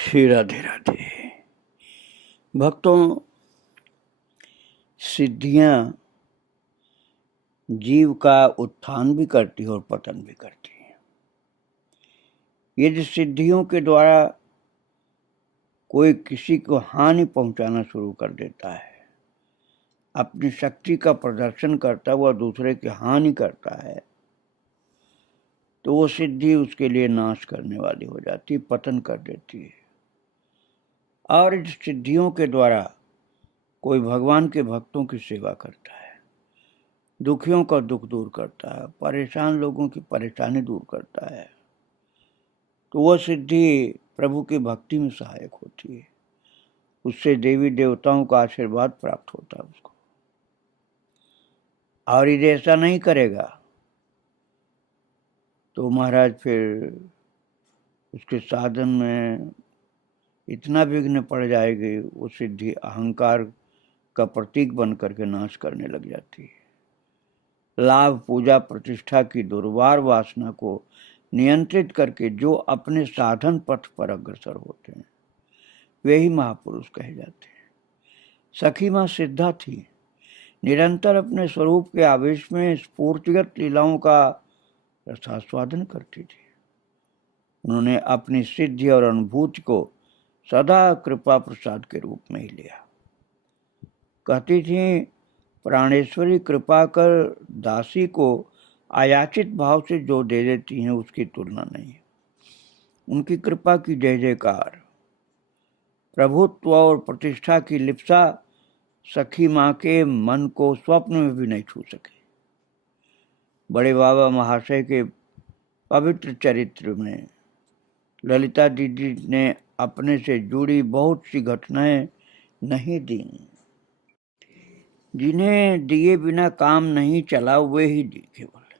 श्री राधे राधे। भक्तों, सिद्धियां जीव का उत्थान भी करती है और पतन भी करती है। यदि सिद्धियों के द्वारा कोई किसी को हानि पहुंचाना शुरू कर देता है, अपनी शक्ति का प्रदर्शन करता हुआ दूसरे की हानि करता है, तो वो सिद्धि उसके लिए नाश करने वाली हो जाती है, पतन कर देती है। और इस सिद्धियों के द्वारा कोई भगवान के भक्तों की सेवा करता है, दुखियों का दुख दूर करता है, परेशान लोगों की परेशानी दूर करता है, तो वह सिद्धि प्रभु की भक्ति में सहायक होती है। उससे देवी देवताओं का आशीर्वाद प्राप्त होता है उसको। और यदि ऐसा नहीं करेगा तो महाराज फिर उसके साधन में इतना विघ्न पड़ जाएगी, वो सिद्धि अहंकार का प्रतीक बन करके नाश करने लग जाती है। लाभ, पूजा, प्रतिष्ठा की दुर्वार वासना को नियंत्रित करके जो अपने साधन पथ पर अग्रसर होते हैं, वे ही महापुरुष कहे जाते हैं। सखी माँ सिद्धा थी, निरंतर अपने स्वरूप के आवेश में स्फूर्तिगत लीलाओं का रसास्वादन करती थी। उन्होंने अपनी सिद्धि और अनुभूति को सदा कृपा प्रसाद के रूप में ही लिया। कहती थी, प्राणेश्वरी कृपा कर दासी को अयाचित भाव से जो दे देती हैं उसकी तुलना नहीं। उनकी कृपा की जय जयकार। प्रभुत्व और प्रतिष्ठा की लिप्सा सखी माँ के मन को स्वप्न में भी नहीं छू सके। बड़े बाबा महाशय के पवित्र चरित्र में ललिता दीदी ने अपने से जुड़ी बहुत सी घटनाएं नहीं दी। जिन्हें दिए बिना काम नहीं चला वे ही दी केवल,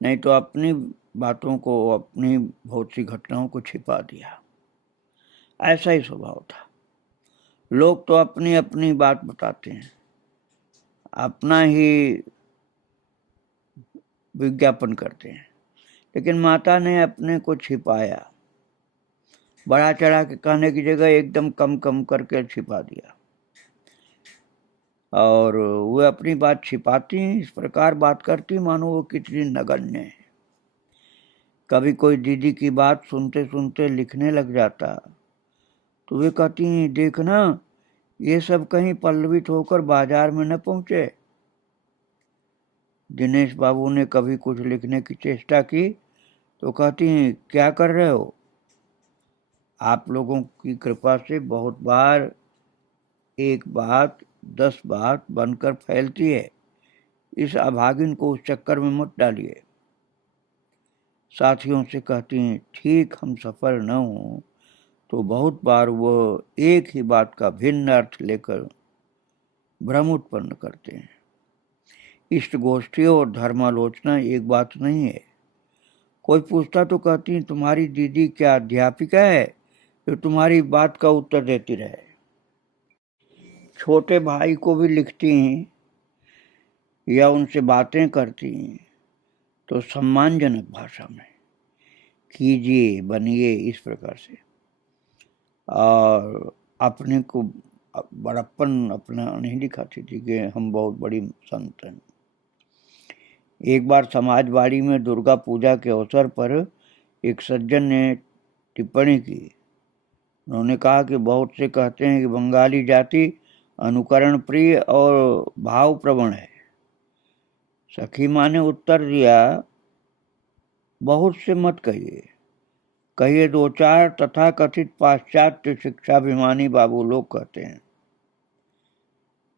नहीं तो अपनी बातों को, अपनी बहुत सी घटनाओं को छिपा दिया। ऐसा ही स्वभाव था। लोग तो अपनी अपनी बात बताते हैं, अपना ही विज्ञापन करते हैं, लेकिन माता ने अपने को छिपाया। बड़ा चढ़ा के कहने की जगह एकदम कम कम करके छिपा दिया। और वो अपनी बात छिपाती हैं, इस प्रकार बात करती मानो वो कितनी नगण्य है। कभी कोई दीदी की बात सुनते सुनते लिखने लग जाता तो वे कहती हैं, देखना ये सब कहीं पल्लवित होकर बाजार में न पहुंचे। दिनेश बाबू ने कभी कुछ लिखने की चेष्टा की तो कहती हैं, क्या कर रहे हो? आप लोगों की कृपा से बहुत बार एक बात 10 बात बनकर फैलती है, इस अभागिन को उस चक्कर में मत डालिए। साथियों से कहती हैं, ठीक हम सफल न हों तो बहुत बार वह एक ही बात का भिन्न अर्थ लेकर भ्रम उत्पन्न करते हैं। इष्ट गोष्ठी और धर्मालोचना एक बात नहीं है। कोई पूछता तो कहती है, तुम्हारी दीदी क्या अध्यापिका है जो तुम्हारी बात का उत्तर देती रहे? छोटे भाई को भी लिखती हैं या उनसे बातें करती हैं तो सम्मानजनक भाषा में, कीजिए, बनिए, इस प्रकार से। और अपने को बड़प्पन अपना नहीं दिखाती थी कि हम बहुत बड़ी संत हैं। एक बार समाजवाड़ी में दुर्गा पूजा के अवसर पर एक सज्जन ने टिप्पणी की। उन्होंने कहा कि बहुत से कहते हैं कि बंगाली जाति अनुकरण प्रिय और भाव प्रवण है। सखी माँ ने उत्तर दिया, बहुत से मत कहिए, कहिए 2-4 तथा कथित पाश्चात्य शिक्षाभिमानी बाबू लोग कहते हैं,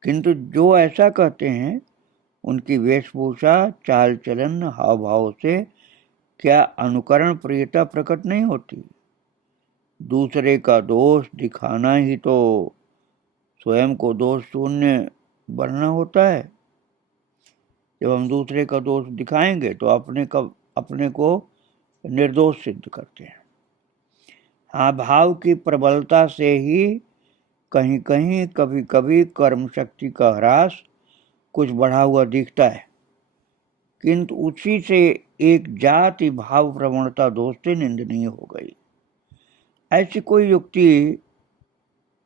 किंतु जो ऐसा कहते हैं उनकी वेशभूषा, चाल चलन, हाव भाव से क्या अनुकरण प्रियता प्रकट नहीं होती? दूसरे का दोष दिखाना ही तो स्वयं को दोष शून्य बनना होता है। जब हम दूसरे का दोष दिखाएंगे तो अपने को निर्दोष सिद्ध करते हैं। हाँ, भाव की प्रबलता से ही कहीं कहीं कभी कभी कर्म शक्ति का ह्रास कुछ बढ़ा हुआ दिखता है, किंतु उसी से एक जाति भाव प्रवणता दोष से निंदनीय हो गई। ऐसी कोई युक्ति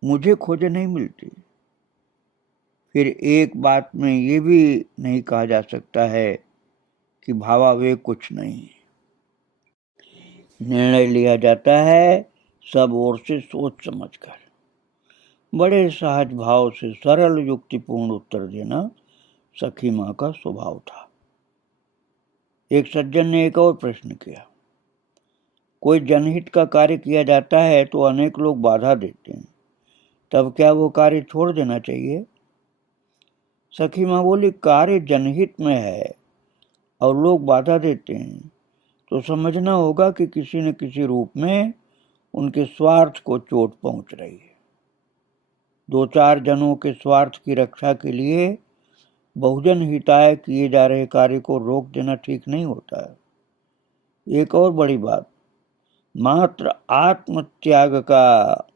मुझे खोजे नहीं मिलती। फिर एक बात में ये भी नहीं कहा जा सकता है कि भावावेग कुछ नहीं। निर्णय लिया जाता है सब ओर से सोच समझकर। बड़े सहज भाव से सरल युक्तिपूर्ण उत्तर देना सखी माँ का स्वभाव था। एक सज्जन ने एक और प्रश्न किया, कोई जनहित का कार्य किया जाता है तो अनेक लोग बाधा देते हैं, तब क्या वो कार्य छोड़ देना चाहिए? सखी माँ बोली, कार्य जनहित में है और लोग बाधा देते हैं तो समझना होगा कि किसी न किसी रूप में उनके स्वार्थ को चोट पहुंच रही है। दो चार जनों के स्वार्थ की रक्षा के लिए बहुजन हिताय किए जा रहे कार्य को रोक देना ठीक नहीं होता है। एक और बड़ी बात, मात्र आत्मत्याग का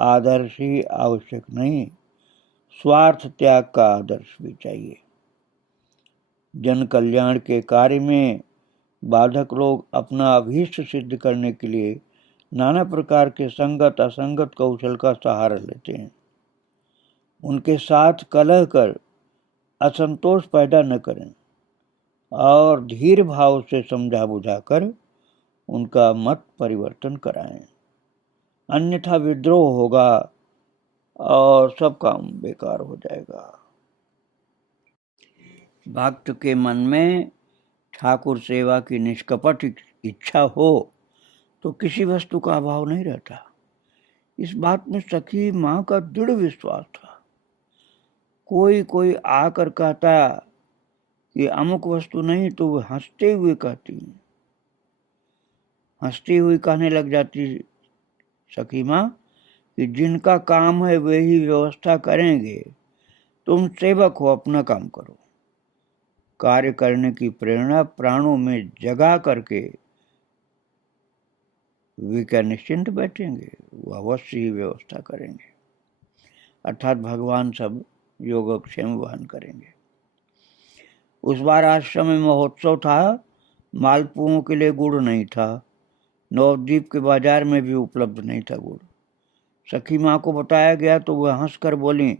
आदर्श ही आवश्यक नहीं, स्वार्थ त्याग का आदर्श भी चाहिए। जन कल्याण के कार्य में बाधक लोग अपना अभीष्ट सिद्ध करने के लिए नाना प्रकार के संगत असंगत कौशल का सहारा लेते हैं। उनके साथ कलह कर असंतोष पैदा न करें और धीर भाव से समझा बुझाकर उनका मत परिवर्तन कराएं, अन्यथा विद्रोह होगा और सब काम बेकार हो जाएगा। भक्त के मन में ठाकुर सेवा की निष्कपट इच्छा हो तो किसी वस्तु का अभाव नहीं रहता। इस बात में सखी माँ का दृढ़ विश्वास था। कोई आकर कहता कि अमुक वस्तु नहीं तो वो हंसते हुए कहती, हंसती हुई कहने लग जाती सखी माँ कि जिनका काम है वे ही व्यवस्था करेंगे, तुम सेवक हो, अपना काम करो। कार्य करने की प्रेरणा प्राणों में जगा करके वे क्या निश्चिंत बैठेंगे, वो अवश्य ही व्यवस्था करेंगे, अर्थात भगवान सब योगक्षेम वहन करेंगे। उस बार आश्रम में महोत्सव था। मालपुओं के लिए गुड़ नहीं था, नवद्वीप के बाजार में भी उपलब्ध नहीं था गुड़। सखी माँ को बताया गया तो वह हंसकर बोली,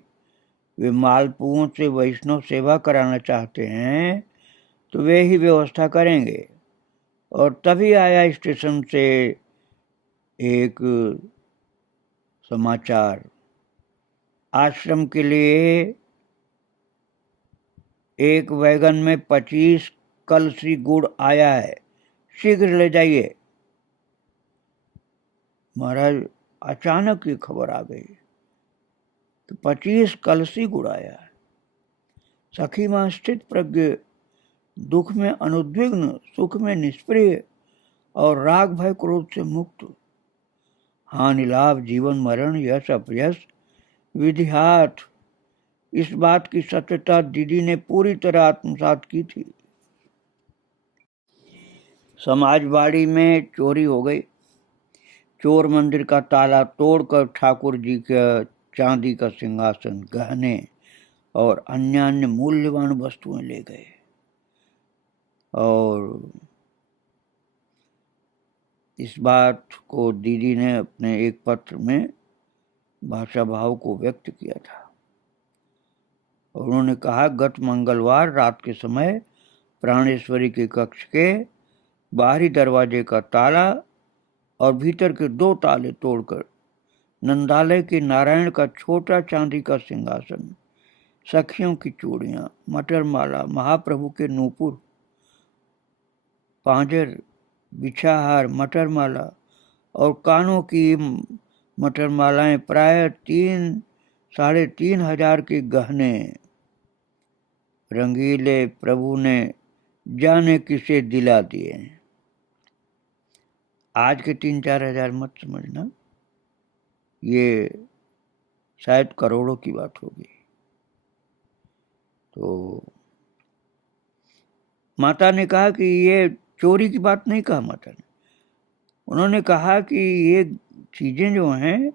वे मालपुओं से वैष्णव सेवा कराना चाहते हैं तो वे ही व्यवस्था करेंगे। और तभी आया स्टेशन से एक समाचार, आश्रम के लिए एक वैगन में 25 कलसी गुड़ आया है, शीघ्र ले जाइए। महाराज अचानक ये खबर आ गई कि 25 कलसी गुड़ आया है। सखी माँ स्थित प्रज्ञ, दुख में अनुद्विग्न, सुख में निष्प्रिय और राग भय क्रोध से मुक्त, हानि लाभ जीवन मरण यश अपयश विधिहात, इस बात की सत्यता दीदी ने पूरी तरह आत्मसात की थी। समाजवाड़ी में चोरी हो गई। चोर मंदिर का ताला तोड़कर ठाकुर जी का चांदी का सिंहासन, गहने और अन्य मूल्यवान वस्तुएं ले गए। और इस बात को दीदी ने अपने एक पत्र में भाषा भाव को व्यक्त किया था। उन्होंने कहा, गत मंगलवार रात के समय प्राणेश्वरी के कक्ष के बाहरी दरवाजे का ताला और भीतर के 2 ताले तोड़कर नंदालय के नारायण का छोटा चांदी का सिंहासन, सखियों की चूड़ियां, मटरमाला, महाप्रभु के नूपुर, पांजर, बिछाहार, मटरमाला और कानों की मटरमालाएं, प्राय 3-3.5 हजार के गहने रंगीले प्रभु ने जाने किसे दिला दिए। आज के 3-4 हजार मत समझना, ये शायद करोड़ों की बात होगी। तो माता ने कहा कि ये चोरी की बात नहीं कहा माता ने। उन्होंने कहा कि ये चीजें जो हैं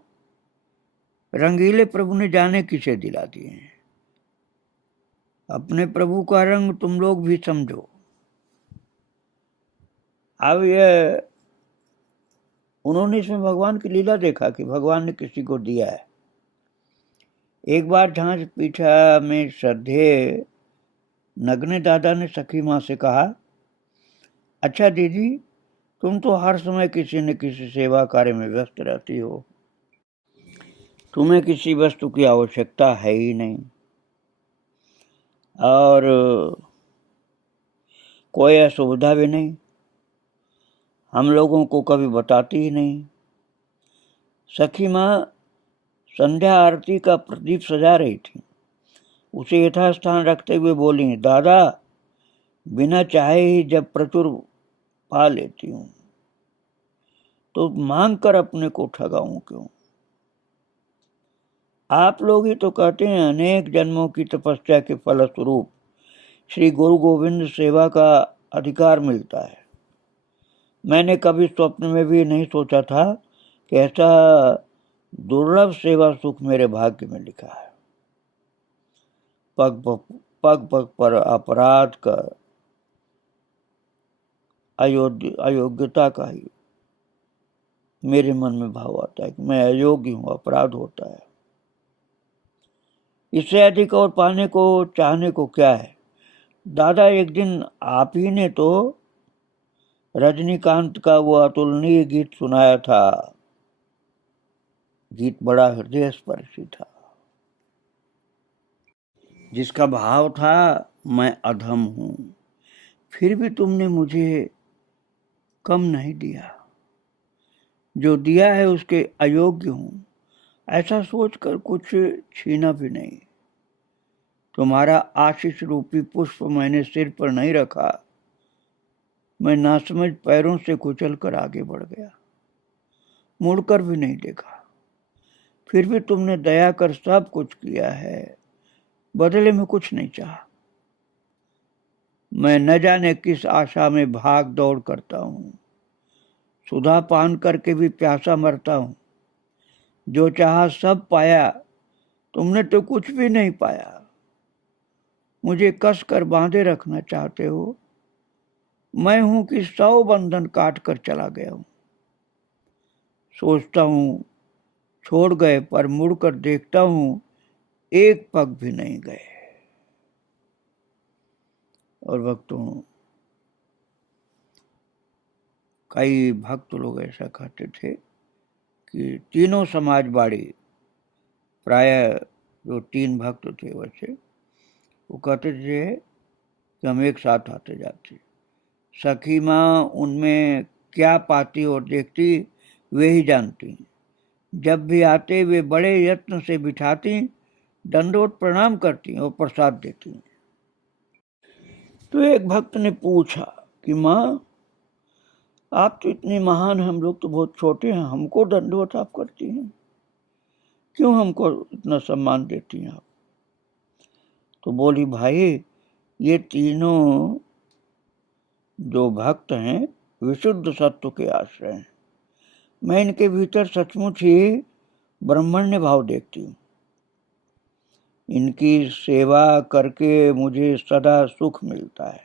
रंगीले प्रभु ने जाने किसे दिला दिए हैं। अपने प्रभु का रंग तुम लोग भी समझो। अब ये उन्होंने इसमें भगवान की लीला देखा कि भगवान ने किसी को दिया है। एक बार झांझ पीठा में श्रद्धेय नग्ने दादा ने सखी माँ से कहा, अच्छा दीदी, तुम तो हर समय किसी न किसी सेवा कार्य में व्यस्त रहती हो, तुम्हें किसी वस्तु की आवश्यकता है ही नहीं और कोई असुविधा भी नहीं, हम लोगों को कभी बताती ही नहीं। सखी माँ संध्या आरती का प्रदीप सजा रही थी, उसे यथास्थान रखते हुए बोली, दादा, बिना चाहे ही जब प्रचुर पा लेती हूँ तो मांग कर अपने को ठगाऊं क्यों? आप लोग ही तो कहते हैं अनेक जन्मों की तपस्या के फलस्वरूप श्री गुरु गोविंद सेवा का अधिकार मिलता है। मैंने कभी स्वप्न में भी नहीं सोचा था कि ऐसा दुर्लभ सेवा सुख मेरे भाग्य में लिखा है। पग पग पर अपराध का अयोग्यता का ही मेरे मन में भाव आता है कि मैं अयोग्य हूं, अपराध होता है। इससे अधिक और पाने को चाहने को क्या है? दादा, एक दिन आप ही ने तो रजनीकांत का वो अतुलनीय गीत सुनाया था। गीत बड़ा हृदय स्पर्शी था, जिसका भाव था, मैं अधम हूं, फिर भी तुमने मुझे कम नहीं दिया, जो दिया है उसके अयोग्य हूं, ऐसा सोचकर कुछ छीना भी नहीं। तुम्हारा आशीष रूपी पुष्प मैंने सिर पर नहीं रखा, मैं नासमझ पैरों से कुचल कर आगे बढ़ गया, मुड़कर भी नहीं देखा। फिर भी तुमने दया कर सब कुछ किया है, बदले में कुछ नहीं चाहा। मैं न जाने किस आशा में भाग दौड़ करता हूँ, सुधा पान करके भी प्यासा मरता हूँ। जो चाहा सब पाया, तुमने तो कुछ भी नहीं पाया। मुझे कस कर बांधे रखना चाहते हो, मैं हूं कि 100 बंधन काट कर चला गया हूं। सोचता हूं छोड़ गए, पर मुड़कर देखता हूं एक पग भी नहीं गए। और भक्तों, कई भक्त लोग ऐसा कहते थे कि तीनों समाज बाड़ी, प्राय जो 3 भक्त थे वैसे, वो कहते थे कि हम एक साथ आते जाते। सखी माँ उनमें क्या पाती और देखती वे ही जानती। जब भी आते वे बड़े यत्न से बिठाती, दंडोत प्रणाम करती और प्रसाद देती। तो एक भक्त ने पूछा कि माँ, आप तो इतनी महान, हम लोग तो बहुत छोटे हैं, हमको दंडोत आप करती हैं, क्यों हमको इतना सम्मान देती हैं आप? तो बोली, भाई, ये तीनों जो भक्त हैं विशुद्ध सत्व के आश्रय हैं। मैं इनके भीतर सचमुच ही ब्रह्मण्य भाव देखती हूँ। इनकी सेवा करके मुझे सदा सुख मिलता है।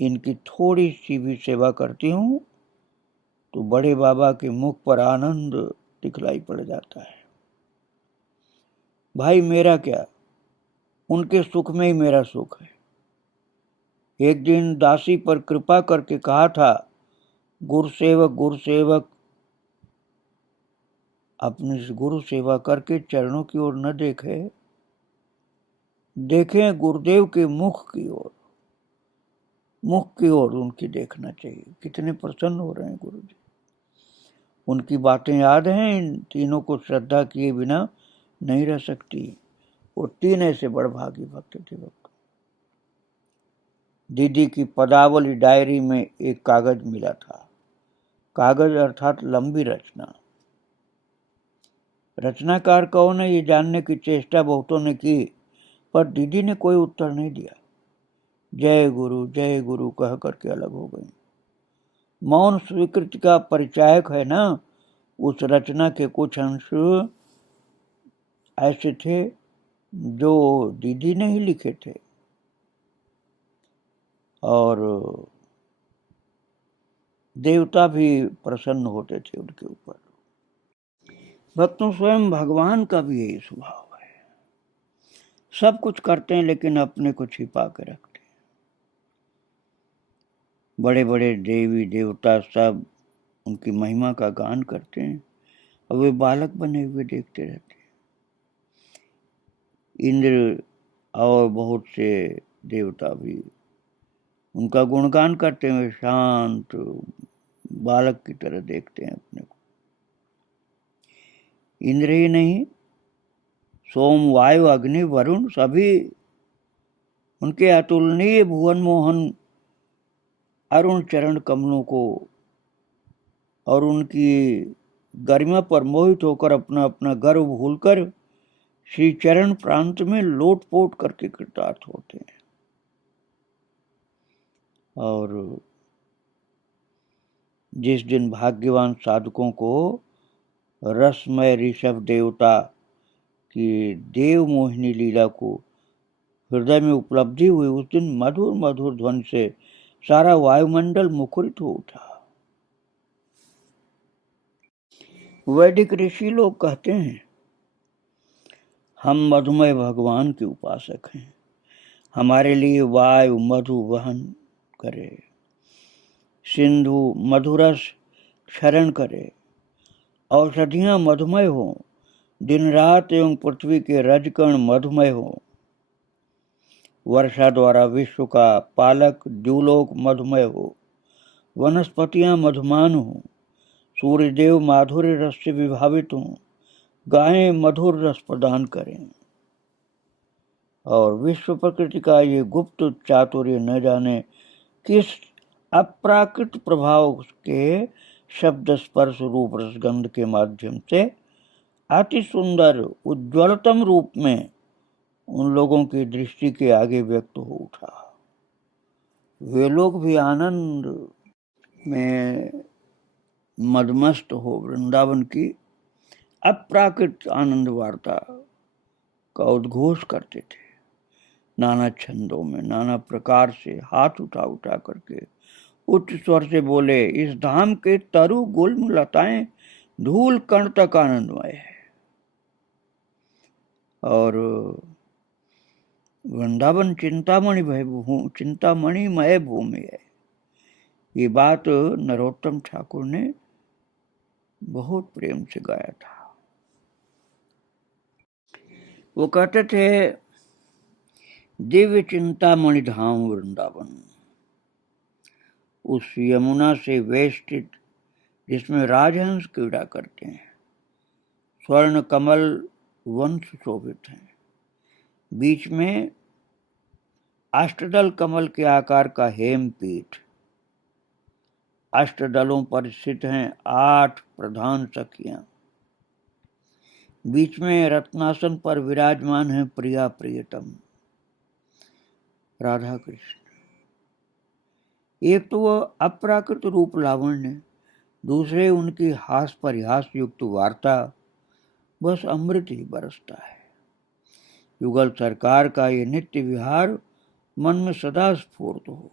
इनकी थोड़ी सी भी सेवा करती हूँ तो बड़े बाबा के मुख पर आनंद दिखलाई पड़ जाता है। भाई, मेरा क्या, उनके सुख में ही मेरा सुख है। एक दिन दासी पर कृपा करके कहा था, गुरुसेवक अपनी गुरु सेवा करके चरणों की ओर न देखें गुरुदेव के मुख की ओर उनकी देखना चाहिए। कितने प्रसन्न हो रहे हैं गुरु जी। उनकी बातें याद हैं, इन तीनों को श्रद्धा किए बिना नहीं रह सकती। वो 3 ऐसे बड़भागी भक्त थे। दीदी की पदावली डायरी में एक कागज मिला था। कागज अर्थात लंबी रचना। रचनाकार कौन है ये जानने की चेष्टा बहुतों ने की, पर दीदी ने कोई उत्तर नहीं दिया। जय गुरु कह करके अलग हो गई। मौन स्वीकृति का परिचायक है ना। उस रचना के कुछ अंश ऐसे थे जो दीदी ने ही लिखे थे, और देवता भी प्रसन्न होते थे उनके ऊपर। भक्तों, स्वयं भगवान का भी यही स्वभाव है, सब कुछ करते हैं लेकिन अपने को छिपा के रखते हैं। बड़े बड़े देवी देवता सब उनकी महिमा का गान करते हैं और वे बालक बने हुए देखते रहते हैं। इंद्र और बहुत से देवता भी उनका गुणगान करते हुए शांत बालक की तरह देखते हैं अपने को। इंद्र ही नहीं, सोम वायु अग्नि वरुण सभी उनके अतुलनीय भुवन मोहन अरुण चरण कमलों को और उनकी गरिमा पर मोहित होकर अपना अपना गर्व भूलकर श्री चरण प्रांत में लोटपोट करके कृतार्थ होते हैं। और जिस दिन भाग्यवान साधकों को रसमय ऋषभ देवता की देव मोहिनी लीला को हृदय में उपलब्धि हुई, उस दिन मधुर मधुर ध्वनि से सारा वायुमंडल मुखरित हो उठा। वैदिक ऋषि लोग कहते हैं, हम मधुमय भगवान के उपासक हैं, हमारे लिए वायु मधु वहन करे, सिंधु मधुरस क्षरण करे, औषधियां मधुमय हो, दिन रात एवं पृथ्वी के रजकण मधुमय हो, वर्षा द्वारा विश्व का पालक द्युलोक मधुमय हो, वनस्पतियां मधुमान हो, सूर्यदेव माधुर्य रस से विभावित हों, गायें मधुर रस प्रदान करें, और विश्व प्रकृति का ये गुप्त चातुर्य न जाने किस अप्राकृत प्रभाव के शब्द स्पर्श रूप रसगंध के माध्यम से अति सुंदर उज्ज्वलतम रूप में उन लोगों की दृष्टि के आगे व्यक्त हो उठा। वे लोग भी आनंद में मदमस्त हो वृंदावन की अप्राकृत आनंद वार्ता का उद्घोष करते थे। नाना छंदों में नाना प्रकार से हाथ उठा उठा करके उच्च स्वर से बोले, इस धाम के तरु गुल्म लताएं धूल कण तक आनंदमय है। और वृंदावन चिंतामणिमय भूमि है। ये बात नरोत्तम ठाकुर ने बहुत प्रेम से गाया था। वो कहते थे, दिव्य चिंतामणि धाम वृंदावन, उस यमुना से वेष्टित जिसमें राजहंस क्रीड़ा करते हैं, स्वर्ण कमल वंश शोभित हैं, बीच में अष्टदल कमल के आकार का हेमपीठ, अष्टदलों पर स्थित हैं 8 प्रधान सखियां, बीच में रत्नासन पर विराजमान है प्रिया प्रियतम राधा कृष्ण। एक तो वह अप्राकृत रूप लावण्य, दूसरे उनकी हास परिहास युक्त वार्ता, बस अमृत ही बरसता है। युगल सरकार का ये नित्य विहार मन में सदा स्फूर्त हो।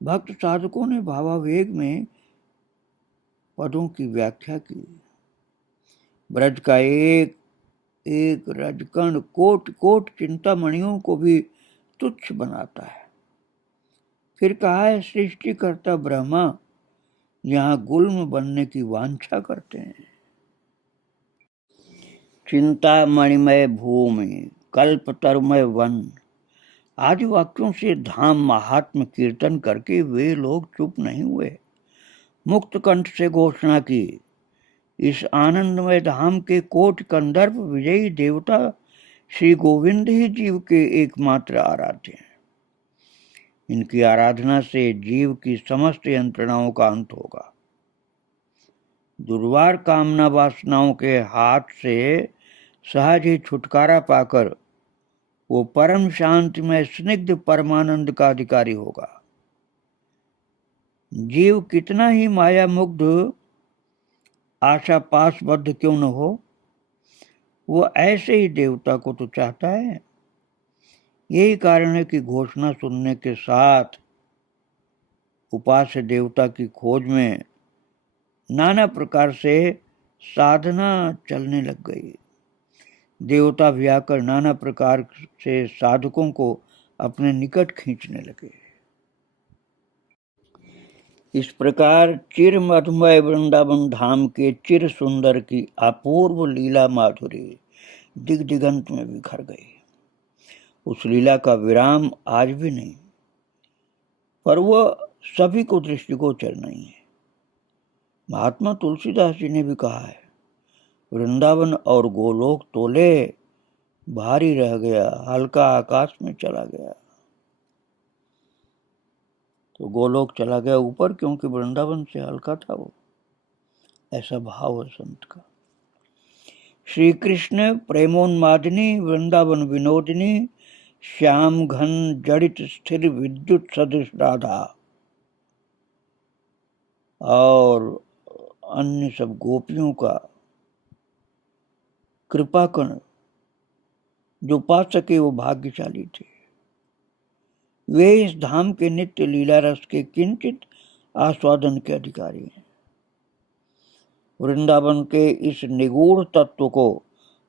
भक्त साधकों ने भावावेग में पदों की व्याख्या की। ब्रज का एक एक रजकण कोट कोट चिंतामणियों को भी तुच्छ बनाता है। फिर कहा है, सृष्टिकर्ता ब्रह्मा यहाँ गुल्म बनने की वांछा करते हैं। चिंतामणिमय भूमि, कल्पतरुमय वन आदि वाक्यों से धाम महात्म कीर्तन करके वे लोग चुप नहीं हुए। मुक्त कंठ से घोषणा की, इस आनंदमय धाम के कोट कंदर्प विजयी देवता श्री गोविंद ही जीव के एकमात्र आराध्य हैं। इनकी आराधना से जीव की समस्त यंत्रणाओं का अंत होगा। दुर्वार कामना वासनाओं के हाथ से सहज ही छुटकारा पाकर वो परम शांति में स्निग्ध परमानंद का अधिकारी होगा। जीव कितना ही माया मुग्ध आशा पाशबद्ध क्यों न हो, वो ऐसे ही देवता को तो चाहता है। यही कारण है कि घोषणा सुनने के साथ उपास्य देवता की खोज में नाना प्रकार से साधना चलने लग गई। देवता भी आकर नाना प्रकार से साधकों को अपने निकट खींचने लगे। इस प्रकार चिर मधुमय वृंदावन धाम के चिर सुंदर की अपूर्व लीला माधुरी दिग दिगंत में बिखर गई। उस लीला का विराम आज भी नहीं, पर वह सभी को दृष्टिगोचर नहीं है। महात्मा तुलसीदास जी ने भी कहा है, वृंदावन और गोलोक तोले भारी रह गया, हल्का आकाश में चला गया। तो गोलोक चला गया ऊपर, क्योंकि वृंदावन से हल्का था वो। ऐसा भाव है संत का। श्री कृष्ण प्रेमोन्मादिनी वृंदावन विनोदिनी, श्याम घन जड़ित स्थिर विद्युत सदृश राधा, और अन्य सब गोपियों का कृपा कण जो पा सके वो भाग्यशाली थे। वे इस धाम के नित्य लीला रस के किंचित आस्वादन के अधिकारी हैं। वृंदावन के इस निगूढ़ तत्व को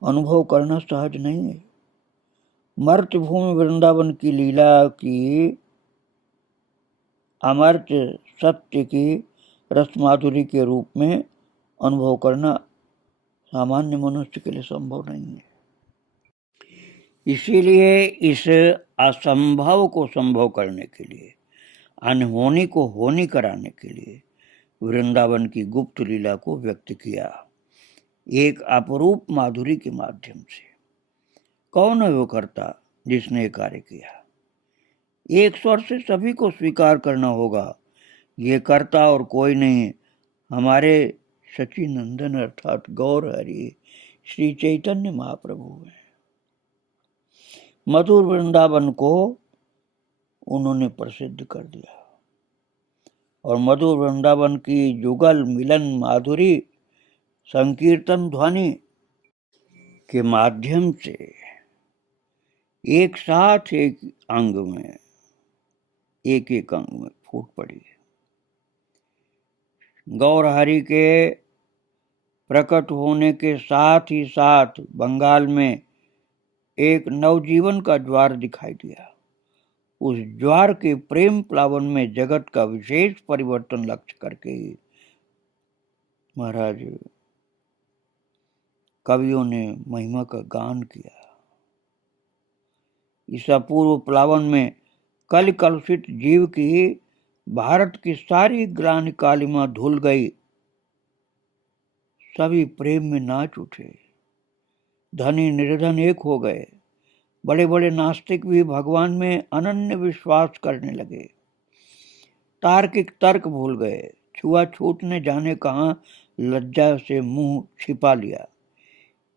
अनुभव करना सहज नहीं है। मर्त्य भूमि वृंदावन की लीला की अमर्त्य सत्य की रसमाधुरी के रूप में अनुभव करना सामान्य मनुष्य के लिए संभव नहीं है। इसीलिए इस असंभव को संभव करने के लिए, अनहोनी को होनी कराने के लिए वृंदावन की गुप्त लीला को व्यक्त किया एक अपरूप माधुरी के माध्यम से। कौन है वो कर्ता जिसने कार्य किया? एक स्वर से सभी को स्वीकार करना होगा, ये कर्ता और कोई नहीं, हमारे सचिनंदन अर्थात गौर हरि श्री चैतन्य महाप्रभु है। मधुर वृंदावन को उन्होंने प्रसिद्ध कर दिया और मधुर वृंदावन की जुगल मिलन माधुरी संकीर्तन ध्वनि के माध्यम से एक साथ एक अंग में, एक एक अंग में फूट पड़ी। गौर हरि के प्रकट होने के साथ ही साथ बंगाल में एक नवजीवन का ज्वार दिखाई दिया। उस ज्वार के प्रेम प्लावन में जगत का विशेष परिवर्तन लक्ष्य करके महाराज कवियों ने महिमा का गान किया। इस अपूर्व प्लावन में कल कलुषित जीव की भारत की सारी ग्लानि कालिमा धुल गई। सभी प्रेम में नाच उठे, धनी निर्धन एक हो गए। बड़े बड़े नास्तिक भी भगवान में अनन्य विश्वास करने लगे। तार्किक तर्क भूल गए, छुआछूत ने जाने कहां लज्जा से मुंह छिपा लिया।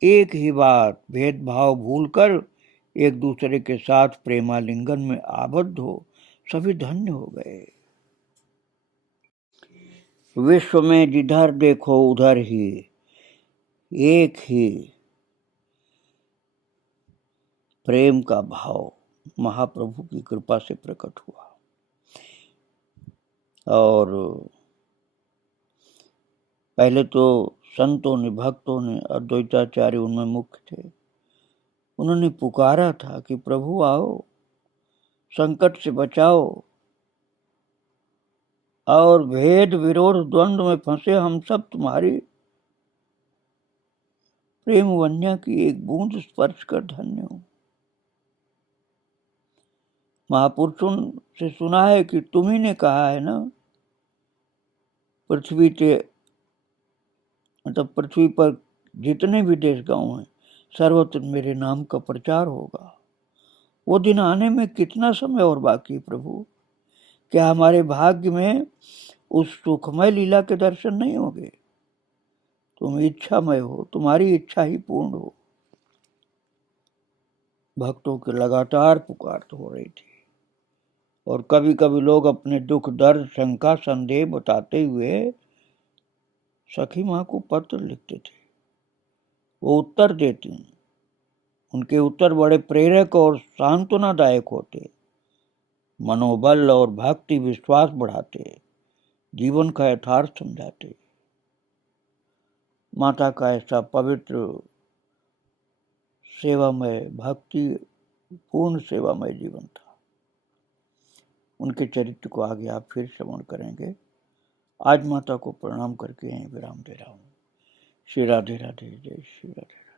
एक ही बात, भेदभाव भूलकर एक दूसरे के साथ प्रेमालिंगन में आबद्ध हो सभी धन्य हो गए। विश्व में जिधर देखो उधर ही एक ही प्रेम का भाव महाप्रभु की कृपा से प्रकट हुआ। और पहले तो संतों ने, भक्तों ने, अद्वैताचार्य उनमें मुख्य थे, उन्होंने पुकारा था कि प्रभु आओ, संकट से बचाओ, और भेद विरोध द्वंद्व में फंसे हम सब तुम्हारी प्रेम वन्या की एक बूंद स्पर्श कर धन्य हो। महापुरुषों से सुना है कि तुम्ही ने कहा है ना, पृथ्वी के मतलब पृथ्वी पर जितने भी देश गांव हैं सर्वत्र मेरे नाम का प्रचार होगा। वो दिन आने में कितना समय और बाकी प्रभु? क्या हमारे भाग्य में उस सुखमय लीला के दर्शन नहीं होंगे? तुम इच्छामय हो, तुम्हारी इच्छा ही पूर्ण हो। भक्तों की लगातार पुकार तो हो रही थी। और कभी कभी लोग अपने दुख दर्द शंका संदेह बताते हुए सखी माँ को पत्र लिखते थे, वो उत्तर देती। उनके उत्तर बड़े प्रेरक और सांत्वनादायक होते। मनोबल और भक्ति विश्वास बढ़ाते, जीवन का यथार्थ समझाते। माता का ऐसा पवित्र सेवामय, भक्ति पूर्ण सेवामय जीवन था। उनके चरित्र को आगे आप फिर श्रवण करेंगे। आज माता को प्रणाम करके यहीं विराम दे रहा हूँ। श्री राधे राधे, जय श्री राधे।